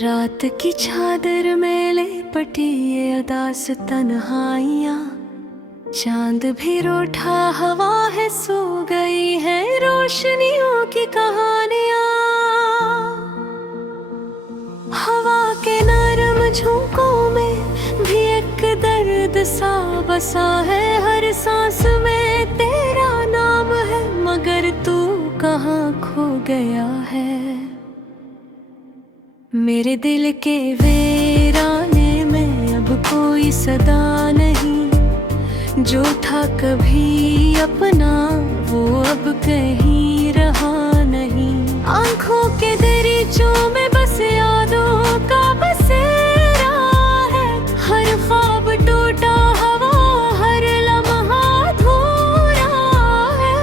रात की चादर में लिपटी ये अदास तन्हाइयाँ, चांद भी रूठा हवा है सो गई है रोशनियों की कहानियाँ। हवा के नरम झोंकों में भी एक दर्द सा बसा है, हर सांस में तेरा नाम है मगर तू कहाँ खो गया है। मेरे दिल के वीराने में अब कोई सदा नहीं, जो था कभी अपना वो अब कहीं रहा नहीं। आंखों के दरीचों में बस यादों का बसेरा है, हर ख्वाब टूटा हवा हर लम्हा अधूरा है।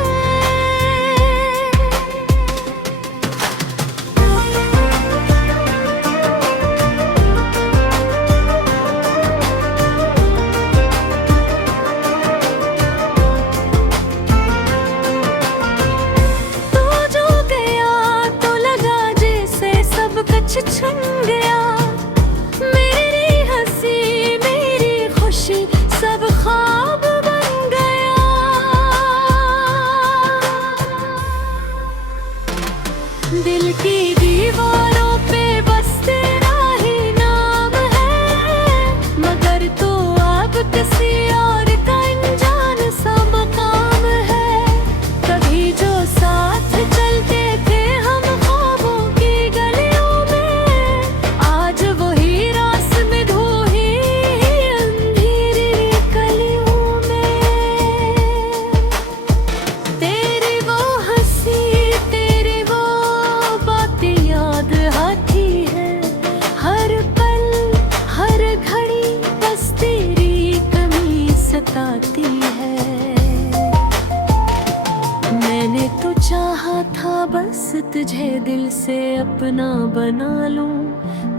छन गया मेरी हंसी मेरी खुशी सब ख्वाब बन गया। दिल की दीवारों पे बस तेरा ही नाम है, मगर तो अब किसी और का अनजान सा मकाम है। कभी जो साथ चलते थे हम ख्वाबों की गलियों, मैंने तो चाहा था बस तुझे दिल से अपना बना लूं,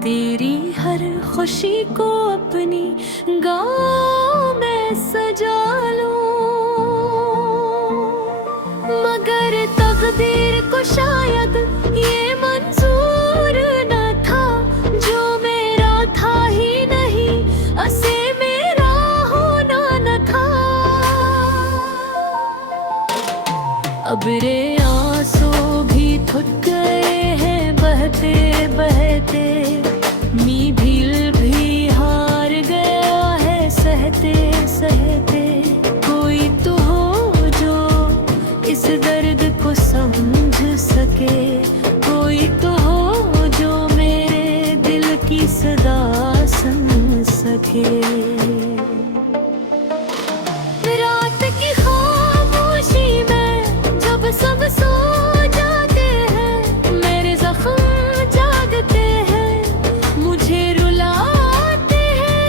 तेरी हर खुशी को अपनी गाँव में सजा लूं। मगर तकदीर को शायद ये मंजूर न था, जो मेरा था ही नहीं असे अब रे आंसू भी थक गए हैं बहते बहते, भील भी हार गया है सहते सहते। कोई तो हो जो इस दर्द को समझ सके, कोई तो हो जो मेरे दिल की सदा सुन सके। सब सो जाते हैं मेरे जख्म जागते हैं, मुझे रुलाते हैं।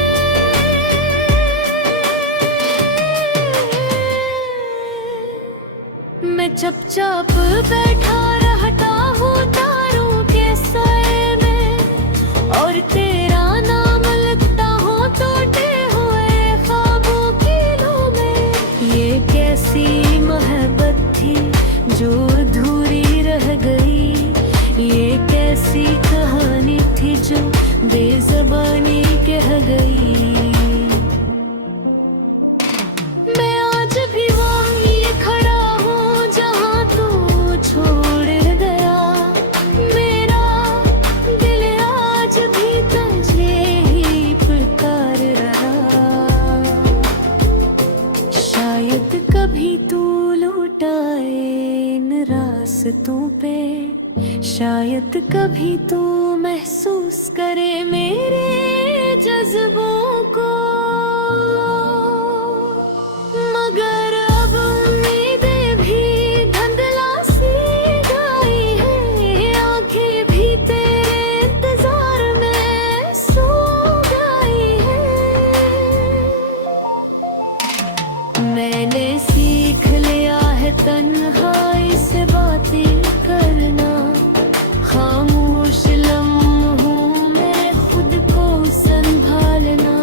मैं चुपचाप बैठा रहता हूँ तारों के साए में, और तेरा नाम लिखता हूँ टूटे हुए ख्वाबों की लौ में। ये कैसी मोहब्बत थी जो अधूरी रह गई, ये कैसी कहानी थी जो बेज़बानी कह गई। मैं आज भी वहीं खड़ा हूँ जहाँ तू छोड़ गया, मेरा दिल आज भी तुझे ही पुकार रहा। शायद कभी तू लौटाए रास्तों पे, शायद कभी तू महसूस करे मेरे जज्बों को। मगर अब उम्मीदें भी धुंधला सी गई है, आंखें भी तेरे इंतजार में सो गई है। मैंने सीख लिया है तन्हाई से बातें करना, खामोश लम्हों में खुद को संभालना।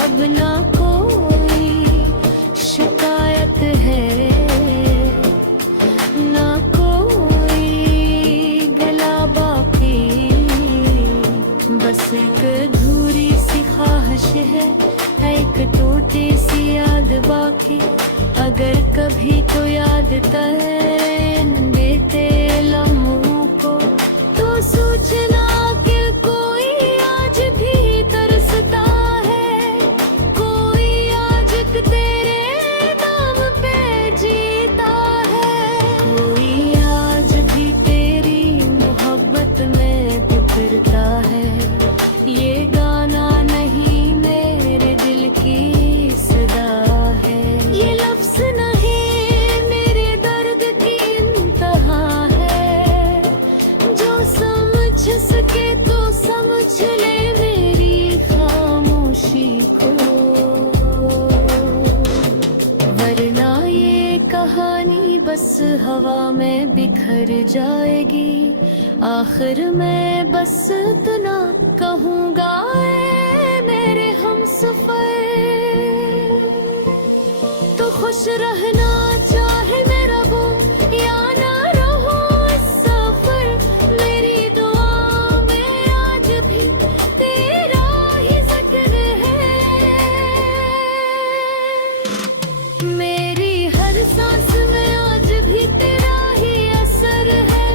अब ना कोई शिकायत है ना कोई गला बाकी, है एक टूटी सी याद बाकी। अगर कभी तो याद कर देते लम्हों को, तो सोचना कि कोई आज भी तरसता है, कोई आज तेरे नाम पे जीता है, कोई आज भी तेरी मोहब्बत में बिखरता है। ये गाना नहीं मेरे दिल की सदा है, ये लफ्ज़ नहीं मेरे दर्द की इंतहा है। जो समझ सके तो समझ ले मेरी खामोशी को, वरना ये कहानी बस हवा में बिखर जाएगी। आखिर मैं बस इतना कहूँगा, ऐ मेरे हमसफर, तो खुश रहना चाहे मेरा वो या ना रहो इस सफर। मेरी दुआ में आज भी तेरा ही जिक्र है, मेरी हर सांस में आज भी तेरा ही असर है।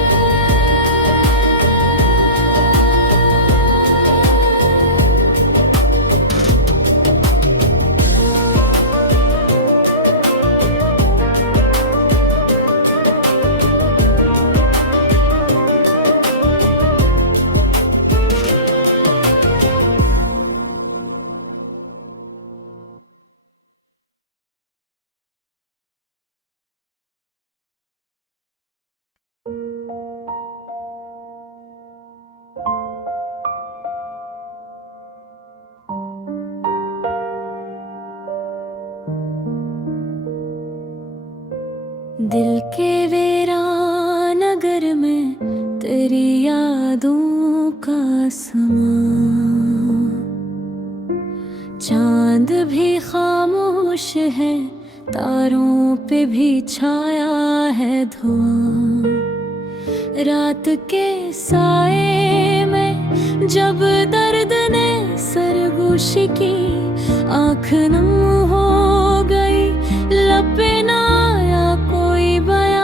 दिल के वीरान नगर में तेरी यादों का समा, चांद भी खामोश है, तारों पे भी छाया है धुआं। रात के साए में जब दर्द ने सरगोशी की, आँख नम हो गई, लब पे ना आया कोई बयां।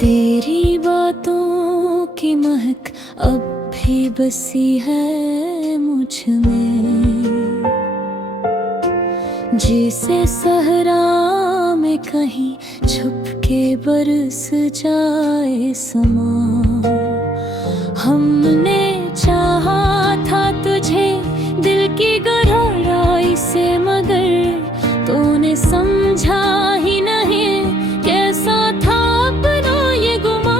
तेरी बातों की महक अब भी बसी है मुझ में, जिसे सहरा में कहीं छुप के बरस जाए समा। हमने चाहा था तुझे दिल की गहराई से, मगर तूने समझा ही नहीं कैसा था अपना ये गुमा।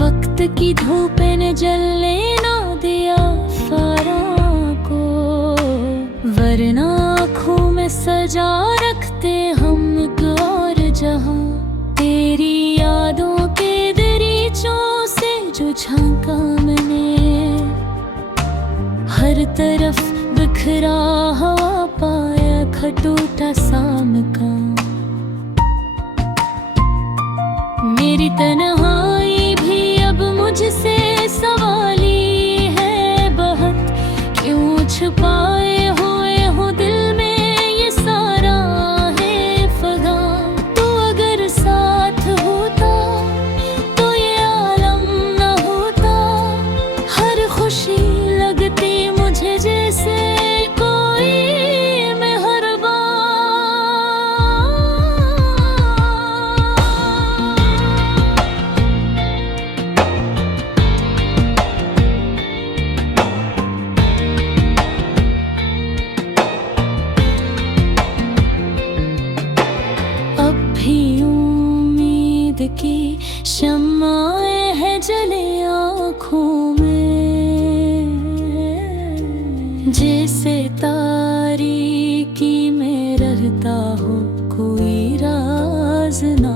वक्त की धूप ने जलने ना दिया फारा को, वरना आँखों में सजा रखते हम एक और जहां। तेरी यादों के दरीचों से जो झांका मैंने, हर तरफ बिखरा हवा पाया खटूटा शाम का। मेरी तन्हाई भी अब मुझसे सवाली है बहुत, क्यों छुपाए हुए हो दिल में ये सारा है फगा। तू अगर साथ होता तो ये आलम न होता, हर खुशी लगती मुझे जैसे कोई मेहरबान। जैसे तारीकी में रहता हो कोई राज ना,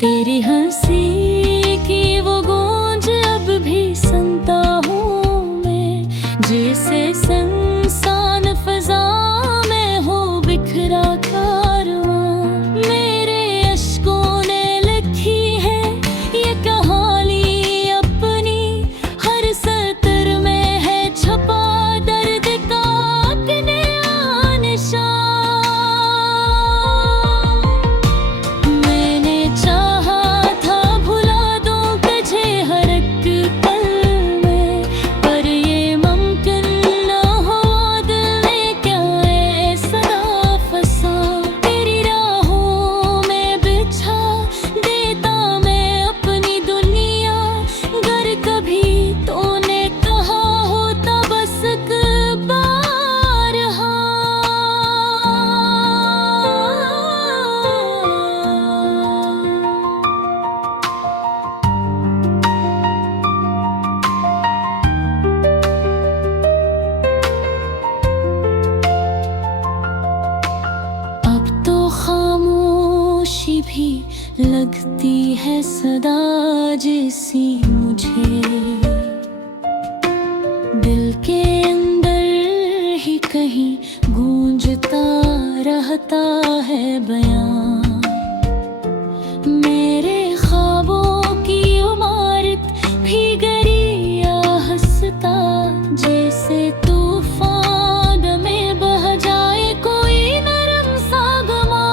तेरी हंसी की वो गूंज अब भी सुनता हूँ मैं। जैसे सुनसान फजा में हो बिखरा कारवां, मेरे अश्कों ने लिखी है ये कहानी अपनी। हर सतर में है छपा दर्द का अपने निशान। मैंने चाहा था भुला दूं तुझे हर एक पल में, पर ये मुमकिन न हुआ। दिल ने क्या ऐसा फंसा, तेरी राहों में बिछा देता मैं अपनी दुनिया। अगर कभी तूने कहा होता बस एक बार हाँ। अब तो खामोशी भी लगती है सदा जैसी मुझे। दिल के अंदर ही कहीं गूंजता रहता है बयां। मेरे ख्वाबों की इमारत भी गिरी या हंसता, जैसे तूफान में बह जाए कोई नरम सा गमा।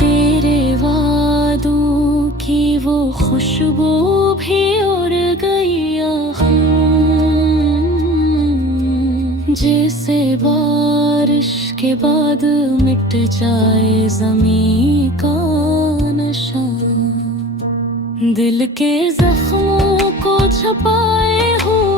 तेरे वादों की वो खुशबू भी उड़ गई यहाँ, जैसे बारिश के बाद मिट जाए ज़मीं का नशा। दिल के जख्मों को छुपाए हुए